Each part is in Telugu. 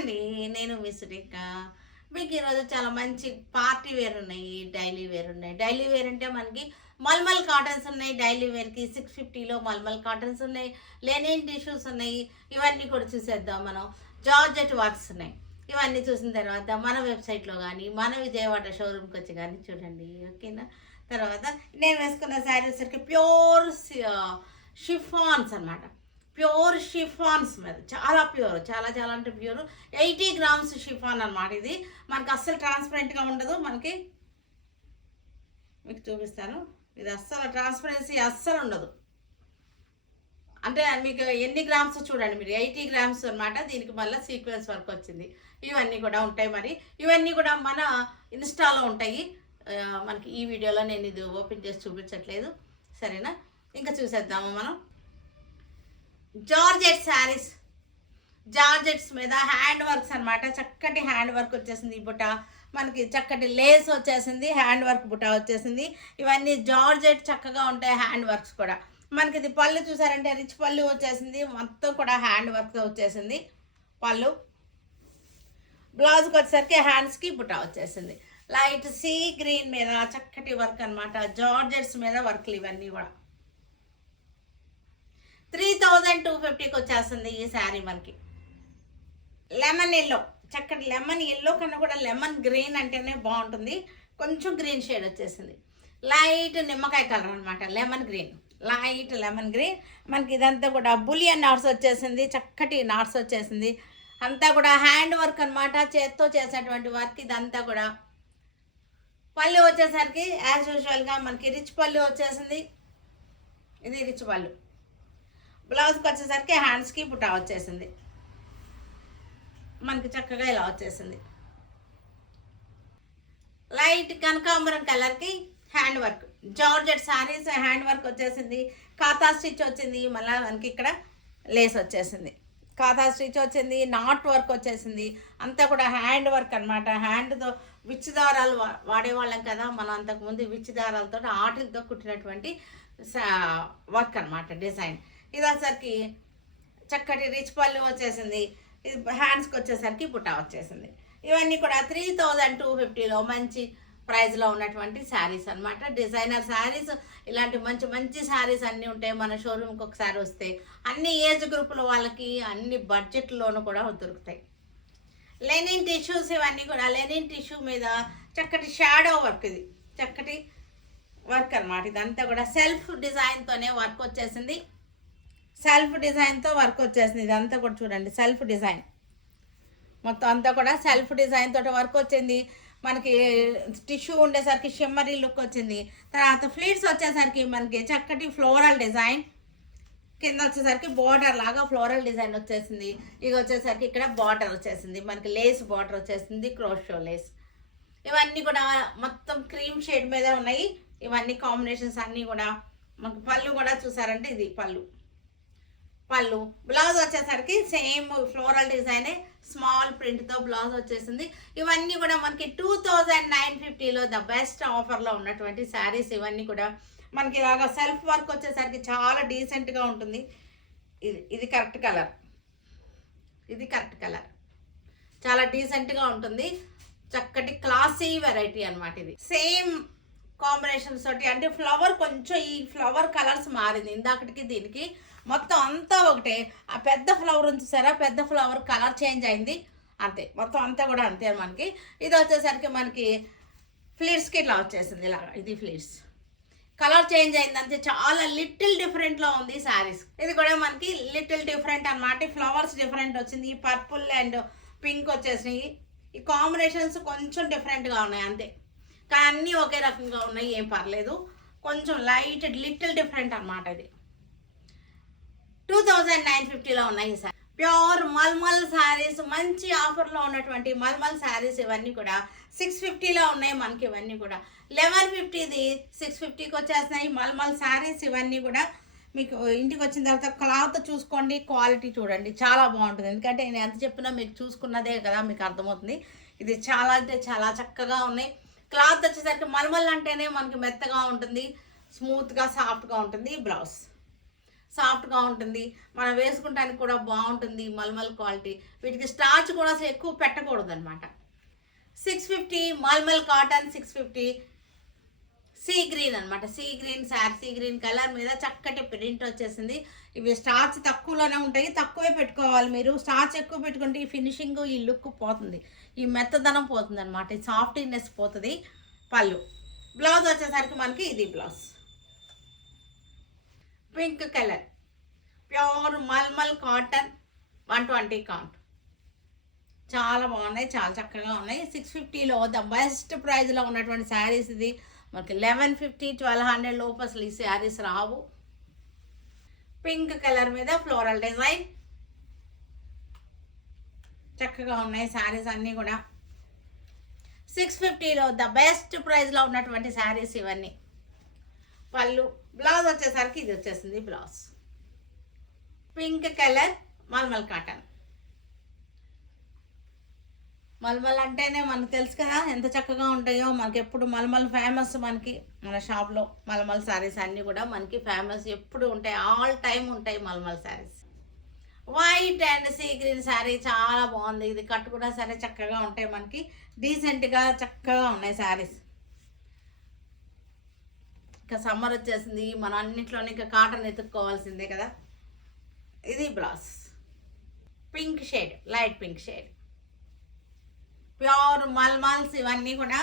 అండి. నేను మీ సురేఖ. మీకు ఈరోజు చాలా మంచి పార్టీ వేర్ ఉన్నాయి, డైలీ వేర్ ఉన్నాయి. డైలీ వేర్ అంటే మనకి మల్మల్ కాటన్స్ ఉన్నాయి. డైలీ వేర్కి 650లో మల్మల్ కాటన్స్ ఉన్నాయి. లెనిన్ టిష్యూస్ ఉన్నాయి. ఇవన్నీ కూడా చూసేద్దాం మనం. జార్జెట్ వర్క్స్ ఉన్నాయి. ఇవన్నీ చూసిన తర్వాత మన వెబ్సైట్లో కానీ మన విజయవాడ షోరూమ్కి వచ్చి కానీ చూడండి, ఓకేనా. తర్వాత నేను వేసుకున్న శారీ వచ్చరికి ప్యూర్ షిఫాన్స్ అనమాట. ప్యూర్ షిఫాన్స్ మీద చాలా ప్యూర్, చాలా చాలా అంటే ప్యూర్. 80 గ్రామ్స్ షిఫాన్ అనమాట. ఇది మనకు అస్సలు ట్రాన్స్పరెంట్గా ఉండదు. మనకి మీకు చూపిస్తాను. ఇది అస్సలు ట్రాన్స్పరెన్సీ అస్సలు ఉండదు. అంటే మీకు ఎన్ని గ్రామ్స్ చూడండి మీరు, 80 గ్రామ్స్ అనమాట. దీనికి మళ్ళీ సీక్వెన్స్ వర్క్ వచ్చింది. ఇవన్నీ కూడా ఉంటాయి. మరి ఇవన్నీ కూడా మన ఇన్స్టాలో ఉంటాయి. మనకి ఈ వీడియోలో నేను ఇది ఓపెన్ చేసి చూపించట్లేదు, సరేనా. ఇంకా చూసేద్దాము మనం. జార్జెట్ శారీస్, జార్జెట్స్ మీద హ్యాండ్ వర్క్స్ అనమాట. చక్కటి హ్యాండ్ వర్క్ వచ్చేసింది. ఈ బుట్ట మనకి చక్కటి లేస్ వచ్చేసింది, హ్యాండ్ వర్క్ బుట్ట వచ్చేసింది. ఇవన్నీ జార్జెట్ చక్కగా ఉంటాయి. హ్యాండ్ వర్క్స్ కూడా మనకి ఇది పళ్ళు చూసారంటే రిచ్ పళ్ళు వచ్చేసింది. మొత్తం కూడా హ్యాండ్ వర్క్ వచ్చేసింది. పళ్ళు బ్లౌజ్కి వచ్చేసరికి హ్యాండ్స్కి బుట్ట వచ్చేసింది. లైట్ సీ గ్రీన్ మీద చక్కటి వర్క్ అనమాట. జార్జెట్స్ మీద వర్క్లు ఇవన్నీ కూడా 3250కి వచ్చేస్తుంది ఈ శారీ మనకి. లెమన్ ఎల్లో, చక్కటి లెమన్ ఎల్లో కన్నా కూడా లెమన్ గ్రీన్ అంటేనే బాగుంటుంది. కొంచెం గ్రీన్ షేడ్ వచ్చేసింది. లైట్ నిమ్మకాయ కలర్ అనమాట. Lemon green, light lemon green. మనకి ఇదంతా కూడా బులియన్ నాట్స్ వచ్చేసింది. చక్కటి నాట్స్ వచ్చేసింది. అంతా కూడా హ్యాండ్ వర్క్ అనమాట, చేత్తో చేసేటువంటి వర్క్ ఇదంతా కూడా. పళ్ళు వచ్చేసరికి యాజ్ యూజువల్గా మనకి రిచ్ పళ్ళు వచ్చేసింది. ఇది రిచ్ పళ్ళు. బ్లౌజ్కి వచ్చేసరికి హ్యాండ్స్కి బుట్ట వచ్చేసింది. మనకి చక్కగా ఇలా వచ్చేసింది. లైట్ కనకాంబరం కలర్కి hand work. Georgette saris hand work వచ్చేసింది. కాతా స్టిచ్ వచ్చింది. మళ్ళీ మనకి ఇక్కడ లేస్ వచ్చేసింది. కాతా స్టిచ్ వచ్చింది. నాట్ వర్క్ వచ్చేసింది. అంతా కూడా హ్యాండ్ వర్క్ అనమాట. హ్యాండ్తో విచ్చి దారాలు వాడేవాళ్ళం కదా మనం అంతకుముందు. విచ్చి దారాలతో ఆటలతో కుట్టినటువంటి వర్క్ అనమాట, డిజైన్. ఇది వచ్చేసరికి చక్కటి రిచ్ పళ్ళు వచ్చేసింది. ఇది హ్యాండ్స్కి వచ్చేసరికి బుట్ట వచ్చేసింది. ఇవన్నీ కూడా 3250లో మంచి ప్రైస్లో ఉన్నటువంటి శారీస్ అనమాట. డిజైనర్ శారీస్, ఇలాంటి మంచి మంచి శారీస్ అన్నీ ఉంటాయి మన షోరూమ్కి ఒకసారి వస్తే. అన్ని ఏజ్ గ్రూపుల వాళ్ళకి అన్ని బడ్జెట్లోనూ కూడా దొరుకుతాయి. లెనిన్ టిష్యూస్ ఇవన్నీ కూడా. లెనిన్ టిష్యూ మీద చక్కటి షాడో వర్క్. ఇది చక్కటి వర్క్ అనమాట. ఇదంతా కూడా సెల్ఫ్ డిజైన్తోనే వర్క్ వచ్చేసింది. సెల్ఫ్ డిజైన్తో వర్క్ వచ్చేసింది. ఇదంతా కూడా చూడండి, సెల్ఫ్ డిజైన్ మొత్తం అంతా కూడా సెల్ఫ్ డిజైన్ తోటి వర్క్ వచ్చింది. మనకి టిష్యూ ఉండేసరికి షిమ్మరీ లుక్ వచ్చింది. తర్వాత ఫ్లీట్స్ వచ్చేసరికి మనకి చక్కటి ఫ్లోరల్ డిజైన్. కింద వచ్చేసరికి బార్డర్ లాగా ఫ్లోరల్ డిజైన్ వచ్చేసింది. ఇది వచ్చేసరికి ఇక్కడ బార్డర్ వచ్చేసింది. మనకి లేస్ బార్డర్ వచ్చేసింది, క్రోషో లేస్. ఇవన్నీ కూడా మొత్తం క్రీమ్ షేడ్ మీద ఉన్నాయి. ఇవన్నీ కాంబినేషన్స్ అన్నీ కూడా. మనకు పళ్ళు కూడా చూసారంటే ఇది పళ్ళు. పళ్ళు బ్లౌజ్ వచ్చేసరికి సేమ్ ఫ్లోరల్ డిజైనే, స్మాల్ ప్రింట్తో బ్లౌజ్ వచ్చేసింది. ఇవన్నీ కూడా మనకి 2950లో ద బెస్ట్ ఆఫర్లో ఉన్నటువంటి శారీస్. ఇవన్నీ కూడా మనకి ఇలాగా సెల్ఫ్ వర్క్ వచ్చేసరికి చాలా డీసెంట్గా ఉంటుంది. ఇది కరెక్ట్ కలర్. ఇది కరెక్ట్ కలర్, చాలా డీసెంట్గా ఉంటుంది. చక్కటి క్లాసీ వెరైటీ అనమాట. ఇది సేమ్ కాంబినేషన్స్ తోటి, అంటే ఫ్లవర్ కొంచెం ఈ ఫ్లవర్ కలర్స్ మారింది ఇందాకటికి దీనికి. మొత్తం అంతా ఒకటే. ఆ పెద్ద ఫ్లవర్ ఉంచేసారా, పెద్ద ఫ్లవర్ కలర్ చేంజ్ అయింది అంతే. మొత్తం అంతా కూడా అంతే మనకి. ఇది వచ్చేసరికి మనకి ఫ్లీట్స్కి ఇట్లా వచ్చేసింది. ఇలా ఇది ఫ్లీట్స్ కలర్ చేంజ్ అయింది అంతే. చాలా లిటిల్ డిఫరెంట్లో ఉంది శారీస్. ఇది కూడా మనకి లిటిల్ డిఫరెంట్ అనమాట. ఫ్లవర్స్ డిఫరెంట్ వచ్చింది. పర్పుల్ అండ్ పింక్ వచ్చేసినాయి. ఈ కాంబినేషన్స్ కొంచెం డిఫరెంట్గా ఉన్నాయి అంతే, కానీ అన్నీ ఒకే రకంగా ఉన్నాయి, ఏం పర్లేదు. కొంచెం లైట్ లిటిల్ డిఫరెంట్ అనమాట. ఇది 2950లో ఉన్నాయి సార్. ప్యూర్ మల్మల్ శారీస్, మంచి ఆఫర్లో ఉన్నటువంటి మల్మల్ శారీస్. ఇవన్నీ కూడా 650లో ఉన్నాయి మనకి. ఇవన్నీ కూడా 1150ది 650కి వచ్చేస్తున్నాయి మల్మల్ శారీస్. ఇవన్నీ కూడా మీకు ఇంటికి వచ్చిన తర్వాత క్లాత్ చూసుకోండి, క్వాలిటీ చూడండి, చాలా బాగుంటుంది. ఎందుకంటే నేను ఎంత చెప్పినా మీకు చూసుకున్నదే కదా మీకు అర్థమవుతుంది. ఇది చాలా అంటే చాలా చక్కగా ఉన్నాయి. క్లాత్ వచ్చేసరికి మల్మల్ అంటేనే మనకి మెత్తగా ఉంటుంది, స్మూత్గా సాఫ్ట్గా ఉంటుంది. బ్లౌజ్ సాఫ్ట్గా ఉంటుంది, మనం వేసుకుంటానికి కూడా బాగుంటుంది. మల్మల్ క్వాలిటీ. వీటికి స్టార్చ్ కూడా అసలు ఎక్కువ పెట్టకూడదు అనమాట. 650 మల్మల్ కాటన్ 650. సీ గ్రీన్ అనమాట. See green sari, sea green colour మీద చక్కటి ప్రింట్ వచ్చేసింది. ఇవి స్టార్చ్ తక్కువలోనే ఉంటాయి, తక్కువే పెట్టుకోవాలి మీరు. స్టార్చ్ ఎక్కువ పెట్టుకుంటే ఈ ఫినిషింగ్, ఈ లుక్ పోతుంది, ఈ మెత్తదనం పోతుంది అనమాట, ఈ సాఫ్ట్నెస్ పోతుంది. పళ్ళు. బ్లౌజ్ వచ్చేసరికి మనకి ఇది blouse. Pink colour, pure mulmul cotton 120 count. చాలా బాగున్నాయి, చాలా చక్కగా ఉన్నాయి. 650లో ద బెస్ట్ ప్రైజ్లో ఉన్నటువంటి శారీస్ ఇది. మనకి 1150, 1200 లోపు అసలు ఈ శారీస్ రావు. పింక్ కలర్ మీద ఫ్లోరల్ డిజైన్. చక్కగా ఉన్నాయి శారీస్ అన్నీ కూడా. 650లో ద బెస్ట్ ప్రైజ్లో ఉన్నటువంటి శారీస్ ఇవన్నీ. పళ్ళు. బ్లౌజ్ వచ్చేసరికి ఇది వచ్చేసింది blouse. Pink colour mulmul cotton. Mulmul అంటేనే మనకు తెలుసు కదా ఎంత చక్కగా ఉంటాయో. మనకి ఎప్పుడు మల్మల్ ఫేమస్. మనకి మన షాప్లో మల్మల్ శారీస్ అన్నీ కూడా మనకి ఫేమస్ ఎప్పుడు ఉంటాయి, ఆల్ టైమ్ ఉంటాయి mulmul saris. White and sea green sari చాలా బాగుంది. ఇది కట్టుకున్నా సరే చక్కగా ఉంటాయి, మనకి డీసెంట్గా చక్కగా ఉన్నాయి శారీస్. ఇంకా సమ్మర్ వచ్చేసింది, మనం అన్నింటిలోనే ఇంకా కాటన్ ఎత్తుక్కోవాల్సిందే కదా. ఇది blouse. Pink shade, light pink shade. Pure mulmuls ఇవన్నీ కూడా.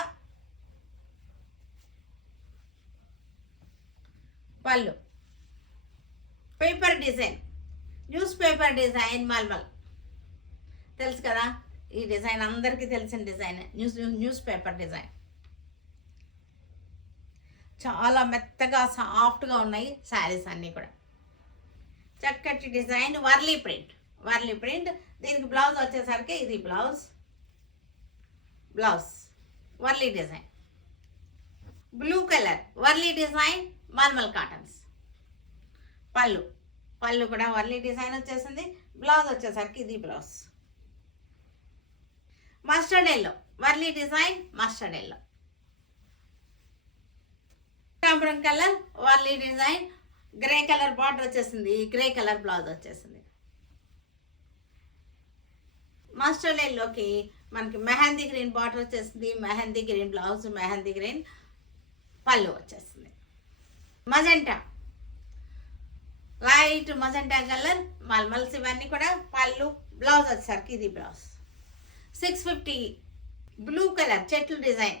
Pallu. Paper design, newspaper design mulmul. తెలుసు కదా ఈ డిజైన్, అందరికీ తెలిసిన డిజైన్. Newspaper design. చాలా మెత్తగా సాఫ్ట్గా ఉన్నాయి శారీస్ అన్నీ కూడా. చక్కటి design. Warli print, Warli print. దీనికి బ్లౌజ్ వచ్చేసరికి ఇది blouse. Blouse Warli design. Blue colour Warli design mulmul cottons. Pallu. Pallu కూడా వర్లీ డిజైన్ వచ్చేసింది. బ్లౌజ్ వచ్చేసరికి ఇది blouse. Mustard yellow Warli design, mustard yellow. కాంబ్రం colour Warli design. Grey colour border వచ్చేసింది, గ్రే కలర్ బ్లౌజ్ వచ్చేసింది. మస్టర్డ్ ఎల్లోకి మనకి మెహందీ గ్రీన్ బార్డర్ వచ్చేసింది, mehndi green blouse, mehndi green pallu వచ్చేసింది. మజెంటా, లైట్ మజెంటా కలర్ మల్మల్స్ ఇవన్నీ కూడా. పళ్ళు. బ్లౌజ్ వచ్చేసరికి ఇది బ్లౌజ్. 650 బ్లూ కలర్ చెట్లు డిజైన్.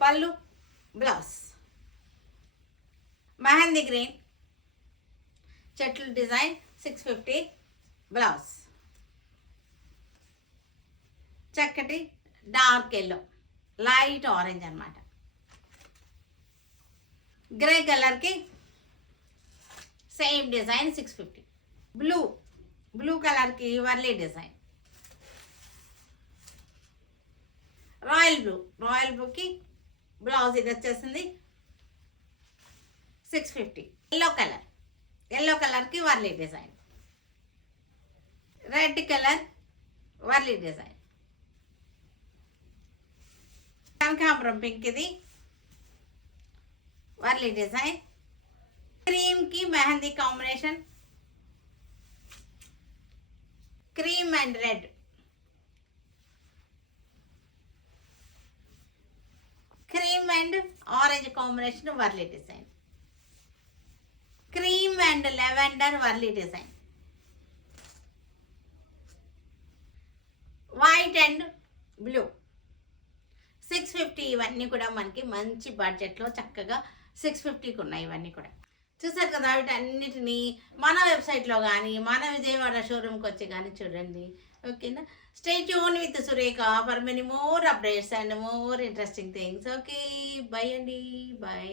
పళ్ళు. బ్లౌజ్. మెహందీ గ్రీన్ చెట్లు డిజైన్ 650 బ్లౌజ్. చక్కటి డార్క్ ఎల్లో, లైట్ ఆరెంజ్ అనమాట. గ్రే కలర్కి సేమ్ డిజైన్ 650. బ్లూ, బ్లూ కలర్కి Warli design. Royal blue, royal బ్లూకి బ్లౌజ్ ఇది వచ్చేసింది 650. ఎల్లో కలర్, ఎల్లో కలర్కి Warli design. Red colour Warli design. కనకాంబరం పింక్ ఇది వర్లీ డిజైన్. క్రీమ్కి mehndi combination. Cream and red. Cream and orange combination Warli design. Cream and lavender Warli design. White and blue 650. ఇవన్నీ కూడా మనకి మంచి బడ్జెట్లో చక్కగా 650కి ఉన్నాయి. ఇవన్నీ కూడా చూసారు కదా. వీటన్నిటినీ మన వెబ్సైట్లో కానీ మన విజయవాడ షోరూమ్కి వచ్చి కానీ చూడండి. ఓకేనా. Stay tune with Surekha for many more updates and more interesting things. Okay, by అండి, బై.